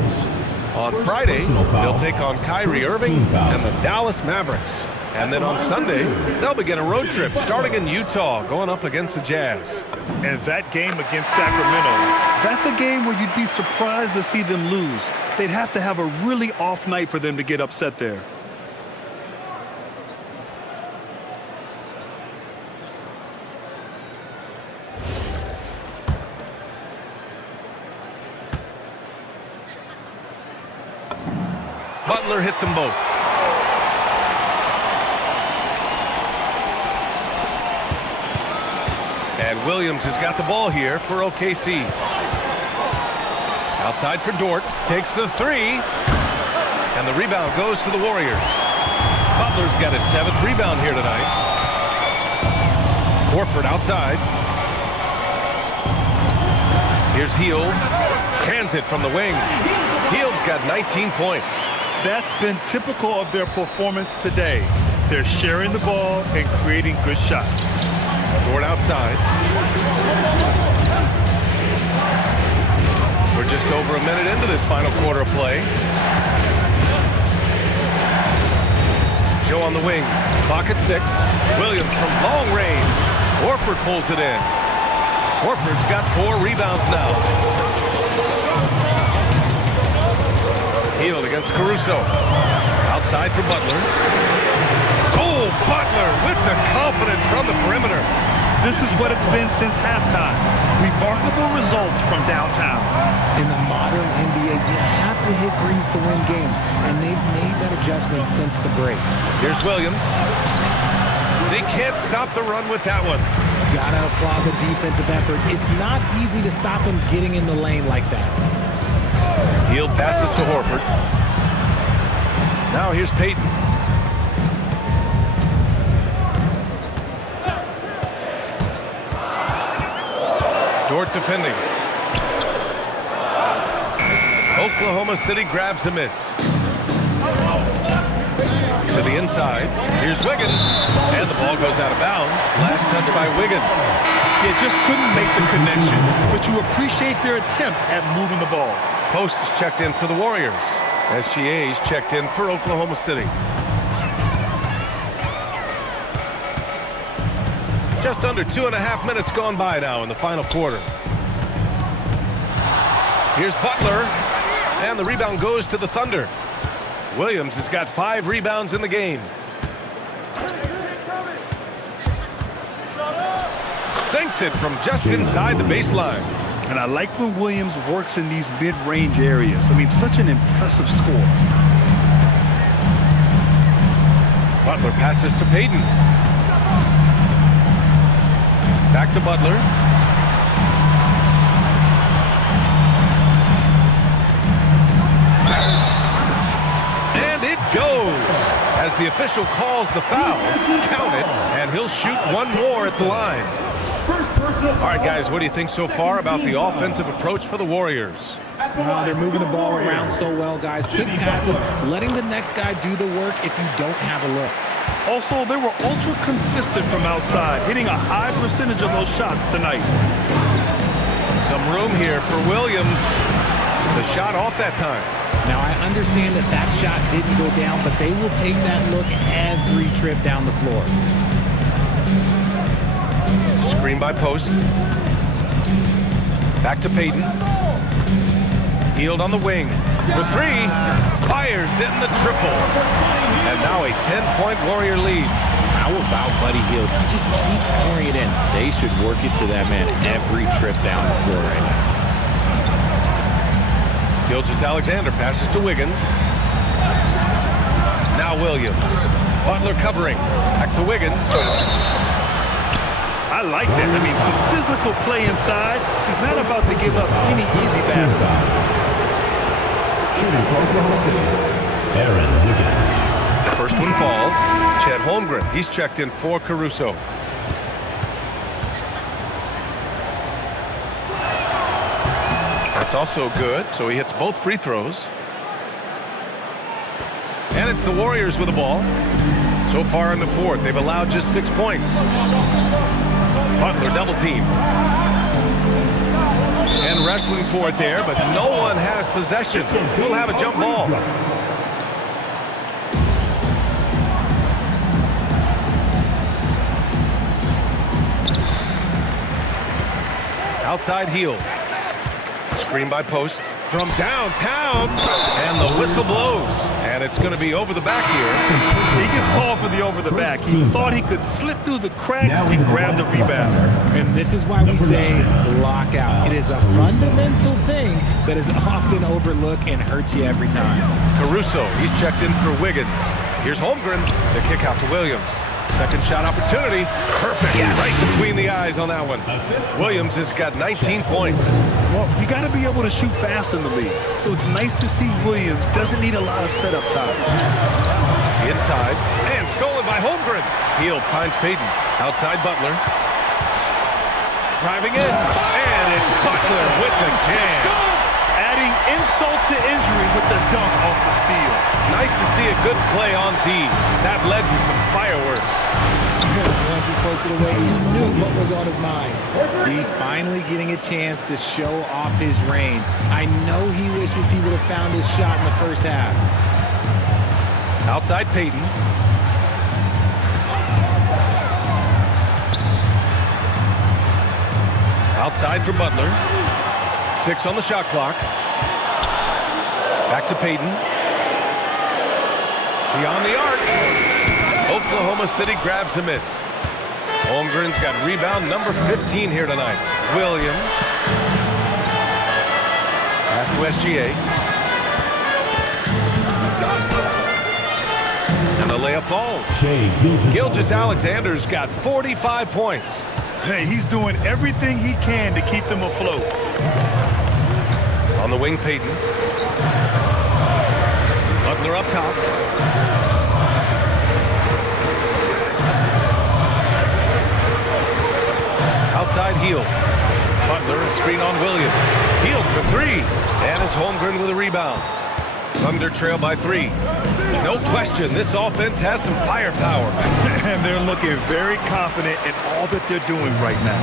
On Friday, they'll take on Kyrie Irving and the Dallas Mavericks. And then on Sunday, they'll begin a road trip starting in Utah, going up against the Jazz. And that game against Sacramento, that's a game where you'd be surprised to see them lose. They'd have to have a really off night for them to get upset there. Butler hits them both. And Williams has got the ball here for OKC. Outside for Dort. Takes the 3. And the rebound goes to the Warriors. Butler's got his 7th rebound here tonight. Horford outside. Here's Hield. Hands it from the wing. Hield's got 19 points. That's been typical of their performance today. They're sharing the ball and creating good shots. Dort outside. We're just over a minute into this final quarter of play. Joe on the wing. Clock at 6. Williams from long range. Horford pulls it in. Horford's got 4 rebounds now. Hield against Caruso. Outside for Butler. Oh, Butler with the confidence from the perimeter. This is what it's been since halftime. Remarkable results from downtown. In the modern NBA, you have to hit threes to win games, and they've made that adjustment since the break. Here's Williams. They can't stop the run with that one. Gotta applaud the defensive effort. It's not easy to stop him getting in the lane like that. Hield passes to Horford. Now here's Payton. Dort defending. Oklahoma City grabs a miss. To the inside. Here's Wiggins. And the ball goes out of bounds. Last touch by Wiggins. Yeah, just couldn't make the connection. But you appreciate their attempt at moving the ball. Post is checked in for the Warriors. SGA's checked in for Oklahoma City. Just under 2.5 minutes gone by now in the final quarter. Here's Butler. And the rebound goes to the Thunder. Williams has got 5 rebounds in the game. Sinks it from just inside the baseline. And I like when Williams works in these mid-range areas. I mean, such an impressive score. Butler passes to Payton. Back to Butler. And it goes as the official calls the foul. Count it, and he'll shoot one more at the line. All right, guys, what do you think so far about the offensive approach for the Warriors? They're moving the ball around so well, guys. Quick passes, letting the next guy do the work if you don't have a look. Also, they were ultra consistent from outside, hitting a high percentage of those shots tonight. Some room here for Williams. The shot off that time. Now, I understand that that shot didn't go down, but they will take that look every trip down the floor. Screen by Post. Back to Payton. Hield on the wing. For 3. Fires in the triple. And now a 10-point Warrior lead. How about Buddy Hield? He just keeps pouring it in. They should work it to that man every trip down the floor right now. Gilgeous-Alexander passes to Wiggins. Now Williams. Butler covering. Back to Wiggins. I like that. I mean, some physical play inside. He's not about to give up any easy baskets. Shooting for Oklahoma City, Aaron Wiggins. The first one falls. Chet Holmgren. He's checked in for Caruso. That's also good, so he hits both free throws. And it's the Warriors with the ball. So far in the fourth, they've allowed just 6 points. Butler double team. And wrestling for it there, but no one has possession. We'll have a jump ball. Outside heel. Screen by Post from downtown. And the whistle blows. And it's going to be over the back here. He gets called for the over the back. He thought he could slip through the cracks and grab the rebound. And this is why we say lockout. It is a fundamental thing that is often overlooked and hurts you every time. Caruso, he's checked in for Wiggins. Here's Holmgren. The kick out to Williams. Second shot opportunity. Perfect. Yes. Right between the eyes on that one. Williams has got 19 points. Well, you got to be able to shoot fast in the league. So it's nice to see Williams doesn't need a lot of setup time. Inside. And stolen by Holmgren. Hield finds Payton. Outside Butler. Driving in. And it's Butler with the jam. Adding insult to injury with the dunk off the steal. Nice to see a good play on D. That led to some fireworks. Once he poked it away, you knew what was on his mind. He's finally getting a chance to show off his reign. I know he wishes he would have found his shot in the first half. Outside Payton. Outside for Butler. 6 on the shot clock. Back to Payton. Beyond the arc. Oklahoma City grabs a miss. Holmgren's got rebound number 15 here tonight. Williams. Pass to SGA. And the layup falls. Gilgeous-Alexander's got 45 points. Hey, he's doing everything he can to keep them afloat. On the wing, Payton. Butler up top. Outside heel. Butler and screen on Williams. Healed for three. And it's Holmgren with a rebound. Thunder trail by 3. No question, this offense has some firepower. And they're looking very confident in all that they're doing right now.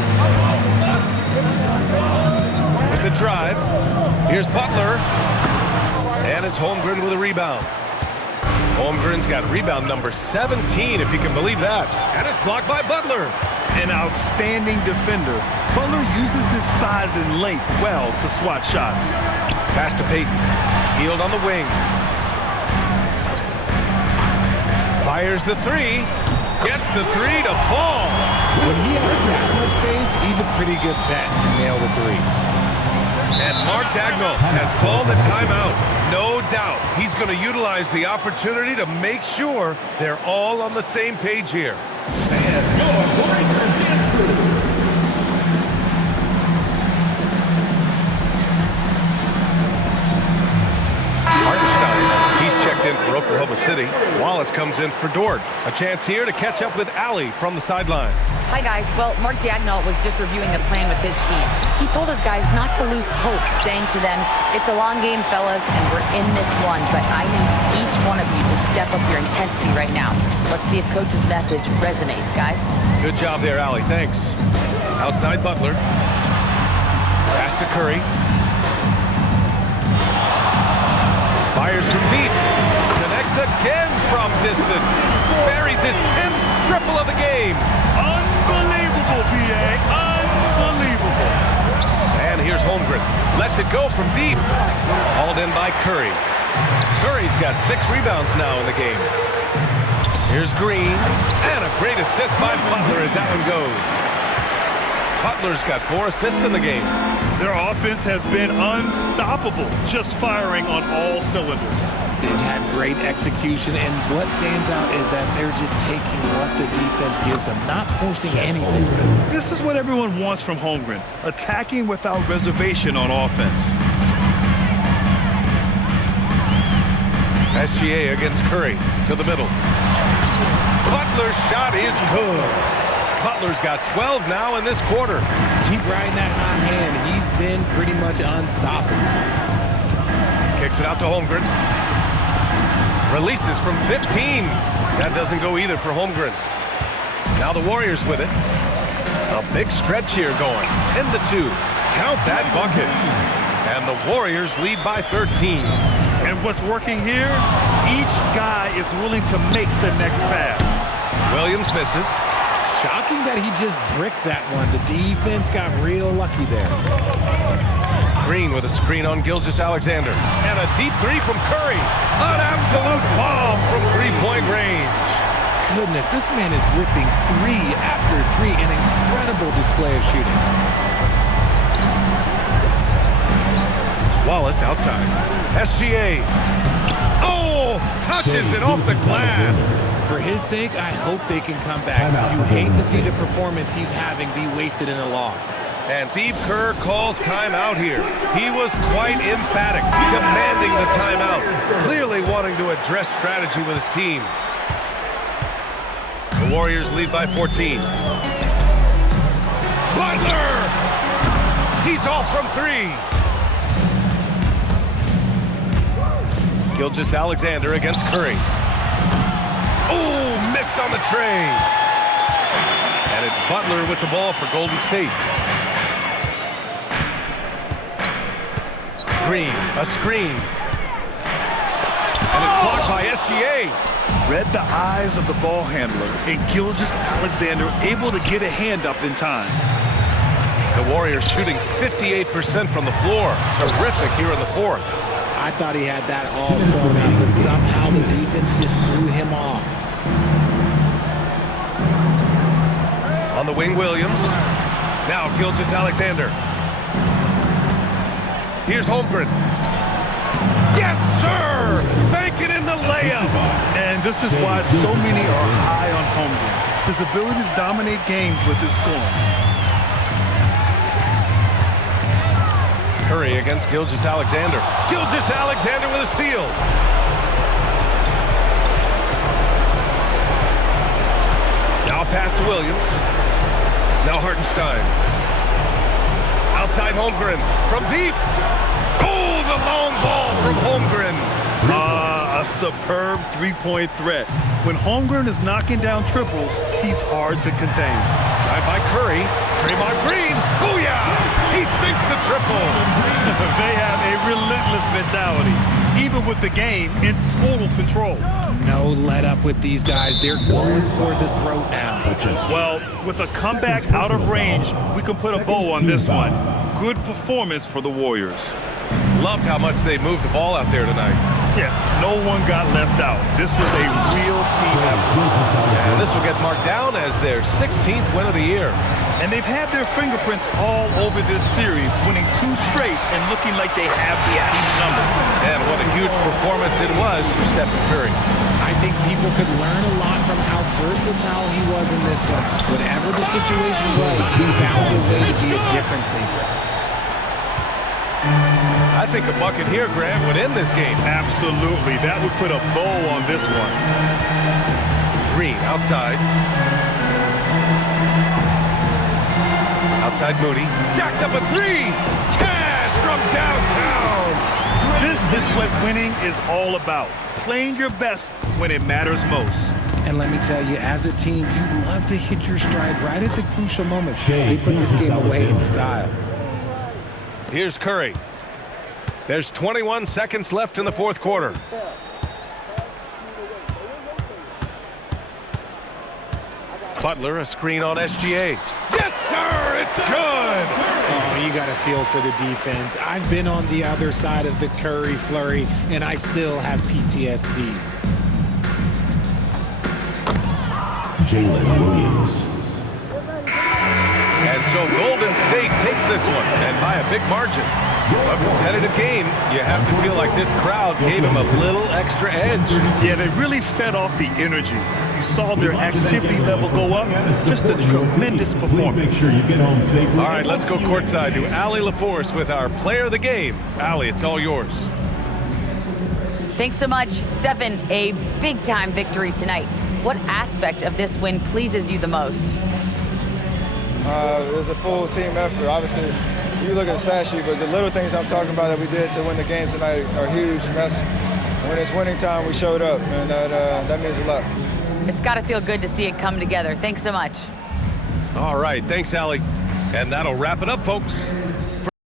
With the drive, here's Butler. And it's Holmgren with a rebound. Holmgren's got rebound number 17, if you can believe that. And it's blocked by Butler. An outstanding defender. Butler uses his size and length well to swat shots. Pass to Payton. Healed on the wing. Fires the 3. Gets the 3 to fall. When he has that much space, he's a pretty good bet to nail the 3. And Mark Dagnall has called a timeout. No doubt he's going to utilize the opportunity to make sure they're all on the same page here. He's checked in for Oklahoma City. Wallace comes in for Dort. A chance here to catch up with Allie from the sideline. Hi, guys. Well, Mark Dagnall was just reviewing the plan with his team. He told his guys not to lose hope, saying to them, it's a long game, fellas, and we're in this one, but I need each one of you to step up your intensity right now. Let's see if Coach's message resonates, guys. Good job there, Allie. Thanks. Outside Butler. Pass to Curry. Fires from deep. Connects again from distance. Buries his 10th triple of the game. Unbelievable, PA. Unbelievable. And here's Holmgren. Lets it go from deep. Hauled in by Curry. Curry's got 6 rebounds now in the game. Here's Green. And a great assist by Butler as that one goes. Butler's got 4 assists in the game. Their offense has been unstoppable, just firing on all cylinders. They've had great execution, and what stands out is that they're just taking what the defense gives them, not forcing anything. This is what everyone wants from Holmgren, attacking without reservation on offense. SGA against Curry to the middle. Butler's shot is good. Butler's got 12 now in this quarter. Keep riding that hot hand. He's been pretty much unstoppable. Kicks it out to Holmgren. Releases from 15. That doesn't go either for Holmgren. Now the Warriors with it. A big stretch here going. 10-2. Count that bucket. And the Warriors lead by 13. And what's working here? Each guy is willing to make the next pass. Williams misses. Shocking that he just bricked that one. The defense got real lucky there. Green with a screen on Gilgeous-Alexander. And a deep 3 from Curry. An absolute bomb from three-point range. Goodness, this man is ripping 3 after 3. An incredible display of shooting. Wallace outside. SGA. Oh, touches it off the glass. For his sake, I hope they can come back. You hate to see the performance he's having be wasted in a loss. And Steve Kerr calls timeout here. He was quite emphatic, demanding the timeout, clearly wanting to address strategy with his team. The Warriors lead by 14. Butler! He's off from 3. Gilgeous-Alexander against Curry. Oh, missed on the tray. And it's Butler with the ball for Golden State. Green, a screen. And it's blocked by SGA. Read the eyes of the ball handler, and Gilgeous-Alexander able to get a hand up in time. The Warriors shooting 58% from the floor. Terrific here in the 4th. I thought he had that all thrown out, but somehow the defense just threw him off. On the wing, Williams. Now Gilgeous-Alexander. Here's Holmgren. Yes, sir! Bank it in the layup. And this is why so many are high on Holmgren. His ability to dominate games with his scoring. Curry against Gilgeous-Alexander. Gilgeous-Alexander with a steal. Now pass to Williams. Now Hartenstein. Outside Holmgren from deep. Oh, the long ball from Holmgren. A superb three-point threat. When Holmgren is knocking down triples, he's hard to contain. Drive by Curry. Draymond Green. Booyah! He sinks the triple. They have a relentless mentality, even with the game in total control. No let up with these guys. They're going for the throat now. Well, with a comeback out of range, we can put a bow on this one. Good performance for the Warriors. Loved how much they moved the ball out there tonight. Yeah, no one got left out. This was a real team effort. And this will get marked down as their 16th win of the year. And they've had their fingerprints all over this series, winning 2 straight and looking like they have the team's number. And what a huge performance it was for Stephen Curry. I think people could learn a lot from how versatile he was in this one. Whatever the situation was, he found a way to be a difference maker. I think a bucket here, Grant, would end this game. Absolutely. That would put a bow on this one. Green outside. Outside Moody. Jacks up a 3. Cash from downtown. This is what winning is all about. Playing your best when it matters most. And let me tell you, as a team, you love to hit your stride right at the crucial moments. They put this game away in style. Here's Curry. There's 21 seconds left in the fourth quarter. Butler, a screen on SGA. Yes, sir, it's good! Oh, you got to feel for the defense. I've been on the other side of the Curry flurry, and I still have PTSD. Jalen Williams. And so Golden State takes this one, and by a big margin. A competitive game, you have to feel like this crowd gave them a little extra edge. Yeah, they really fed off the energy. You saw their activity level go up. Just a tremendous performance. Make sure you get home safely. All right, let's go courtside to Allie LaForce with our player of the game. Allie, it's all yours. Thanks so much, Stephen. A big-time victory tonight. What aspect of this win pleases you the most? It was a full team effort. Obviously, you look at the stat sheet, but the little things I'm talking about that we did to win the game tonight are huge. And that's when it's winning time, we showed up, and that means a lot. It's got to feel good to see it come together. Thanks so much. All right, thanks, Allie. And that'll wrap it up, folks.